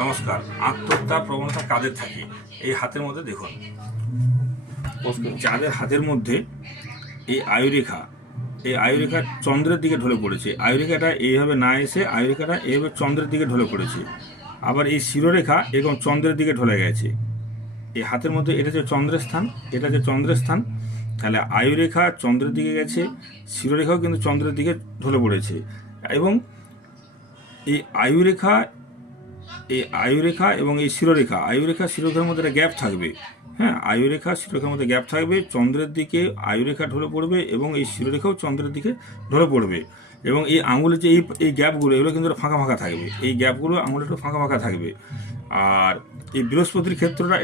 নমস্কার। আত্মহত্যার প্রবণতা কাদের থাকে? এই হাতের মধ্যে দেখুন, যাদের হাতের মধ্যে এই আয়ুরেখা, এই আয়ুরেখা চন্দ্রের দিকে ঢলে পড়েছে, আয়ুরেখাটা এইভাবে না এসে আয়ুরেখাটা এইভাবে চন্দ্রের দিকে ঢলে পড়েছে, আবার এই শিরোরেখা এরকম চন্দ্রের দিকে ঢলে গেছে। এই হাতের মধ্যে এটা যে চন্দ্রের স্থান, এটা যে চন্দ্রের স্থান, তাহলে আয়ুরেখা চন্দ্রের দিকে গেছে, শিরোরেখাও কিন্তু চন্দ্রের দিকে ঢলে পড়েছে। এবং এই আয়ুরেখা এবং এই শিরোরেখা, শিরোরেখার মধ্যে একটা গ্যাপ থাকবে। হ্যাঁ, শিরোরেখার মধ্যে গ্যাপ থাকবে, চন্দ্রের দিকে আয়ুরেখা ঢলে পড়বে এবং এই শিরোরেখাও চন্দ্রের দিকে ঢলে পড়বে। এবং এই আঙুলের যে এই গ্যাপগুলো, এগুলো কিন্তু ফাঁকা ফাঁকা থাকবে, এই গ্যাপগুলো আঙুলে একটু ফাঁকা ফাঁকা থাকবে। আর এই বৃহস্পতির ক্ষেত্রটা,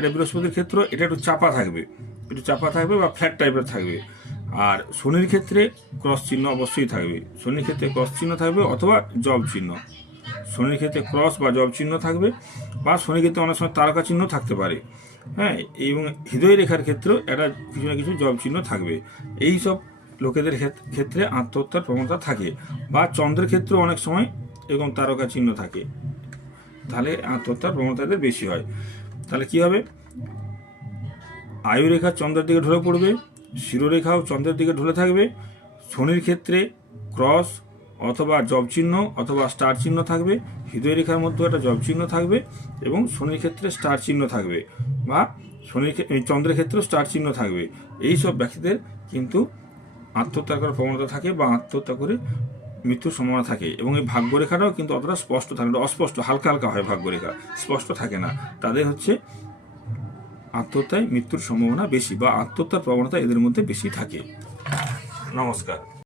এটা একটু চাপা থাকবে, বা ফ্ল্যাট টাইপের থাকবে। আর শনির ক্ষেত্রে ক্রস চিহ্ন অবশ্যই থাকবে, অথবা জব চিহ্ন। শনির ক্ষেত্রে ক্রস বা জব চিহ্ন থাকবে, বা শনির ক্ষেত্রে অনেক সময় তারকা চিহ্ন থাকতে পারে। হ্যাঁ, এবং হৃদয় রেখার ক্ষেত্রেও একটা কিছু না কিছু জব চিহ্ন থাকবে। এই সব লোকেদের ক্ষেত্রে আত্মহত্যার প্রবণতা থাকে, বা চন্দ্রের ক্ষেত্রেও অনেক সময় এরকম তারকা চিহ্ন থাকে, তাহলে আত্মহত্যার প্রবণতাদের বেশি হয়। তাহলে কি হবে? আয়ুরেখা চন্দ্রের দিকে ঢলে পড়বে, শিরোরেখাও চন্দ্রের দিকে ঢলে থাকবে, শনির ক্ষেত্রে ক্রস অথবা জব চিহ্ন অথবা স্টার চিহ্ন থাকবে, হৃদয় রেখার মধ্যে একটা জব চিহ্ন থাকবে, এবং শনির ক্ষেত্রে স্টার চিহ্ন থাকবে, বা চন্দ্রের ক্ষেত্রেও স্টার চিহ্ন থাকবে। এই সব ব্যক্তিদের কিন্তু আত্মহত্যা করার প্রবণতা থাকে, বা আত্মহত্যা করে মৃত্যুর সম্ভাবনা থাকে। এবং এই ভাগ্যরেখাটাও কিন্তু অতটা স্পষ্ট থাকে না, অস্পষ্ট, হালকা হালকা হয় ভাগ্যরেখা, স্পষ্ট থাকে না। তাদের হচ্ছে আত্মহত্যায় মৃত্যুর সম্ভাবনা বেশি, বা আত্মহত্যার প্রবণতা এদের মধ্যে বেশি থাকে। নমস্কার।